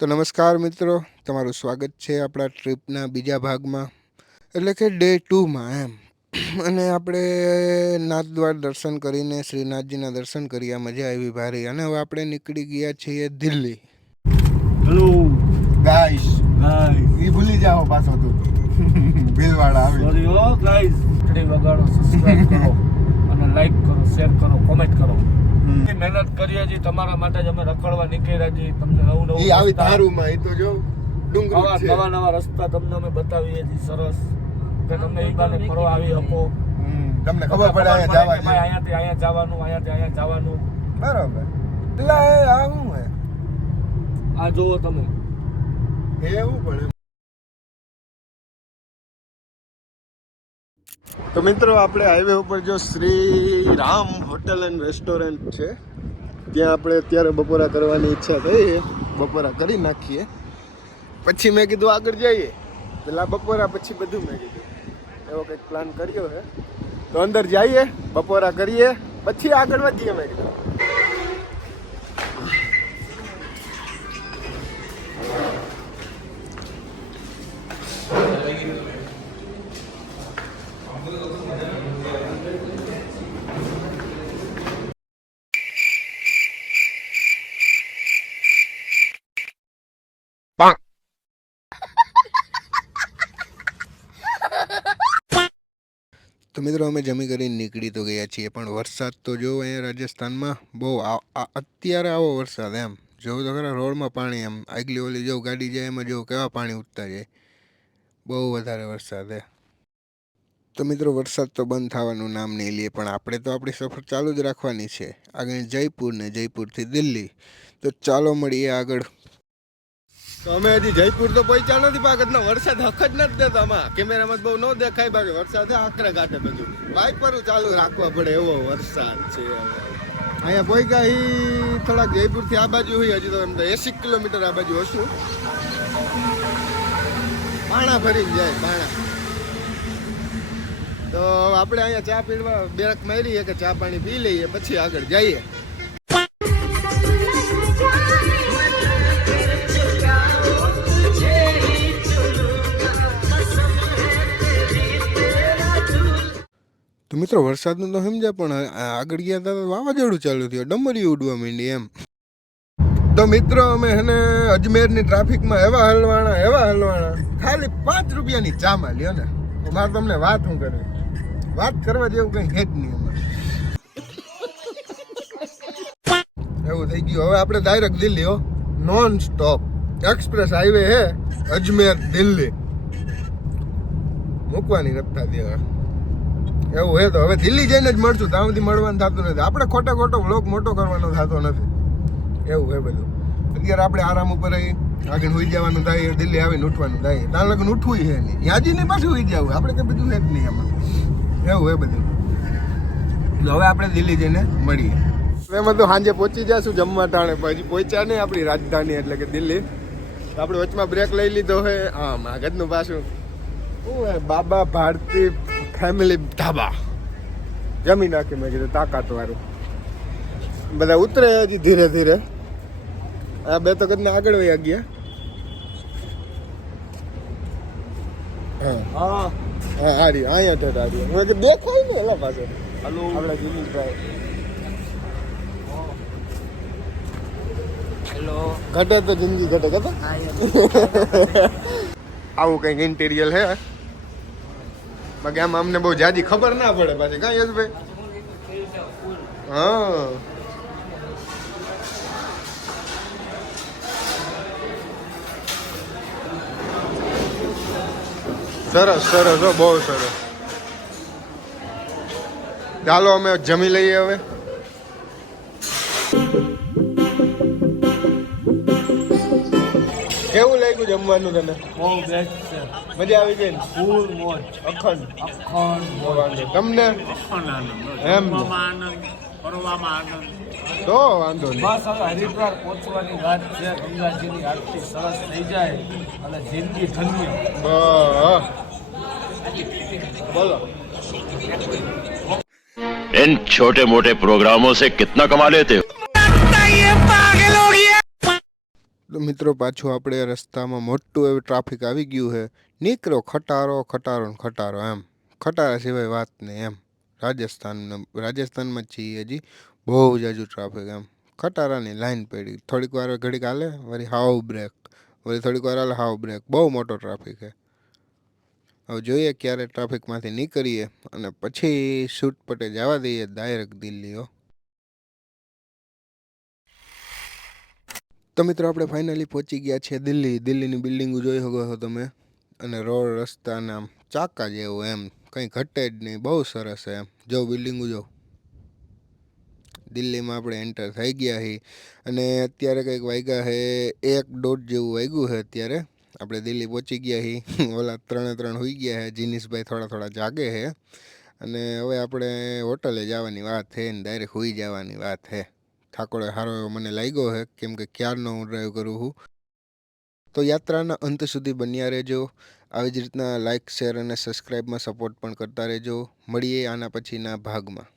તો નમસ્કાર મિત્રો, તમારું સ્વાગત છે આપણા ટ્રીપના બીજા ભાગમાં, એટલે કે ડે 2માં એમ. અને આપણે નાથદ્વાર દર્શન કરીને શ્રીનાથજીના દર્શન કર્યા, મજા આવી ભારી. અને હવે આપણે નીકળી ગયા છીએ દિલ્હી. હેલો ગાઈસ ગાઈસ, એ ભૂલી જાઓ પાછો તું બિલવાળા આવે સોરી હો ગાઈસ. ઘંટી વગાડો, સબસ્ક્રાઇબ કરો અને લાઈક કરો, શેર કરો, કોમેન્ટ કરો. મહેનત કરીએ છીએ તમારા માટે જ અમે રખડવા નીકળ્યા છીએ. તમને નવું ઈ આવી તારુમાં ઈ તો જો ડુંગર છે. નવા રસ્તા તમને અમે બતાવીએ છીએ સરસ, કે તમે ઈ બાને ફરવા આવી શકો. તમને ખબર પડે અહીંયા જવા અહીંયાથી અહીંયા જવાનું, અહીંયાથી અહીંયા જવાનું. બરોબર. એટલે આ શું હે આ જોવો તમે. એવું પણ તો મિત્રો, આપણે હાઈવે ઉપર જો Shri Ram hotel and restaurant છે, ત્યાં આપણે અત્યારે બપોરા કરવાની ઈચ્છા થઈ. બપોરા કરી નાખીએ, પછી મેં કીધું આગળ જઈએ. પેલા બપોરા પછી બધું મેં કીધું એવો કંઈક પ્લાન કર્યો છે. તો અંદર જઈએ, બપોરા કરીએ, પછી આગળ વધીએ મેં કીધું. તો મિત્રો, અમે જમી કરીને નીકળી તો ગયા છીએ, પણ વરસાદ તો જો અહીંયા રાજસ્થાનમાં બહુ અત્યારે આવો વરસાદ એમ. જોવું તો ખરા રોડમાં પાણી, એમ આગલી ઓલી જો ગાડી જાય એમાં જો કેવા પાણી ઉઠતા જાય. બહુ વધારે વરસાદ હે. તો મિત્રો, વરસાદ તો બંધ થવાનું નામ નહીં લે, પણ આપણે તો આપણી સફર ચાલુ જ રાખવાની છે. આગળ જયપુર ને જયપુરથી દિલ્હી. તો ચાલો મળીએ આગળ. તો અમે હજી જયપુર તો પહોંચ્યા નથી. પાકતનો વરસાદ હક જ નથી દેતો. આમાં કેમેરામાં બહુ ન દેખાય, બાકી વરસાદ આખરે કાઢે બધું. વાઇપરું ચાલુ રાખવા પડે એવો વરસાદ છે. અહીંયા પહોંચ્યા ઈ થોડાક જયપુરથી આ બાજુ હોય, હજી તો એમ તો 80 કિલોમીટર આ બાજુ હશું. પાણા ભરી જાય પાણા. તો આપણે અહીંયા ચા પીવા બેરક મારીએ કે ચા પાણી પી લઈએ, પછી આગળ જઈએ. તો મિત્રો, વરસાદનું તો સમજ્યા, પણ આગળ ગયા હતા તો વાવાઝોડું ચાલુ થયું, ડમરી ઉડવા માંડી એમ. તો મિત્રો, અમે હેને અજમેરની ટ્રાફિકમાં એવા હલવાણા ખાલી 5 રૂપિયાની ચામાં લ્યો ને. મારે તમને વાત શું કરવી, વાત કરવા જેવું કંઈ છે જ નહીં અમારે. એવું થઈ ગયું. હવે આપણે ડાયરેક્ટ દિલ્હી હો, નોન સ્ટોપ એક્સપ્રેસ હાઈવે હે અજમેર દિલ્હી. મૂકવાની નથી થતી હવે. એવું હે તો હવે દિલ્હી જઈને જ મળશું, ત્યાં સુધી મળવાનું થતું નથી. આપણે ખોટો વ્લોગ મોટો કરવાનો થતો નથી. એવું હે બધું. અત્યારે આપણે આરામ ઉપર આગળ હોઈ જવાનું થાય, દિલ્હી આવીને ઉઠવાનું થાય. ત્યાં લગન ઉઠવું છે નહીં, યાજી નહીં પાછું હોઈ જવું. આપણે કંઈ બધું છે જ નહીં એમાં. એવું હે બધું. હવે આપણે દિલ્હી જઈને મળીએ. એમાં તો સાંજે પહોંચી જશું જમવા ટાણે. પછી પહોંચ્યા નહીં આપણી રાજધાની એટલે કે દિલ્હી. આપણે વચમાં બ્રેક લઈ લીધો છે. હા, માગજનું પાછું શું હે, બાબા ભારતી ફેમિલી ઢાબા. જમી નાખી મેં કીધું તાકાત વાળું. બધા ઉતરે હજી ધીરે ધીરે. આ બે તો કદના આગળ વયા ગયા. હા હા, હારી અહીંયા તો હારી. મેં કીધું દેખાય ને એલા પાસે. હલો આપણા દિનેશભાઈ. હેલો. ઘટે તો જિંદગી ઘટે કહેતા. આવું કંઈક ઇન્ટિરિયર હે. બાકી આમાં અમને બહુ જાજી ખબર ના પડે પાછી. કાંઈ યશભાઈ? હા, સરસ સરસ હો, બહુ સરસ. ચાલો અમે જમી લઈએ હવે. કેવું લાગ્યું જમવાનું તને? બહુ બેસ્ટ છે. મજા આવી ગઈ ને? ફૂલ મોજ, અખંડ. અખંડ વાંધો તમને અખંડ આનંદ. એમ ને? જમવામાં આનંદ, ફરવામાં આનંદ. તો વાંધો નહીં. બસ હવે હરિદ્વાર પહોંચવાની વાત છે. ગંગાજીની આરતી સરસ થઈ જાય અને જિંદગી ધન્ય. બસ. બોલો. इन छोटे मोटे प्रोग्रामों से कितना कमा लेते हो? તો મિત્રો પાછું આપણે રસ્તામાં મોટું એવું ટ્રાફિક આવી ગયું છે. નીકળો ખટારો ખટારો ને ખટારો એમ. ખટારા સિવાય વાત નહીં એમ. રાજસ્થાનમાં જ છીએ હજી. બહુ જાજુ ટ્રાફિક એમ. ખટારાની લાઈન પડી. થોડીક વાર ઘડીક હાલે વળી હાવ બ્રેક, વળી થોડીક વાર હાલે હાવ બ્રેક. બહુ મોટો ટ્રાફિક છે. હવે જોઈએ ક્યારે ટ્રાફિકમાંથી નીકળીએ અને પછી શૂટ પટે જવા દઈએ ડાયરેક્ટ દિલ્હીઓ. તો મિત્રો આપણે ફાઇનલી પહોંચી ગયા છીએ દિલ્હી. દિલ્હીની બિલ્ડિંગો જોઈ શકો છો તમે, અને રોડ રસ્તાના આમ ચાકા જેવું એમ, કંઈ ઘટે જ નહીં. બહુ સરસ છે એમ. જો બિલ્ડિંગો જો. દિલ્હીમાં આપણે એન્ટર થઈ ગયા છીએ અને અત્યારે કંઈક વાગ્યા છે 1-1:30 જેવું વાગ્યું છે અત્યારે. આપણે દિલ્હી પહોંચી ગયા છીએ. ઓલા 3 હોઈ ગયા છે. જીનીશભાઈ થોડા જાગે છે અને હવે આપણે હોટલે જવાની વાત છે ને ડાયરેક્ટ હોઈ જવાની વાત છે. ઠાકોરે સારો એવો મને લાગ્યો છે, કેમ કે ક્યારનો હું ડ્રાઈવ કરું છું. તો યાત્રાના અંત સુધી બન્યા રહેજો. આવી જ રીતના લાઇક, શેર અને સબસ્ક્રાઈબમાં સપોર્ટ પણ કરતા રહેજો. મળીએ આના પછીના ભાગમાં.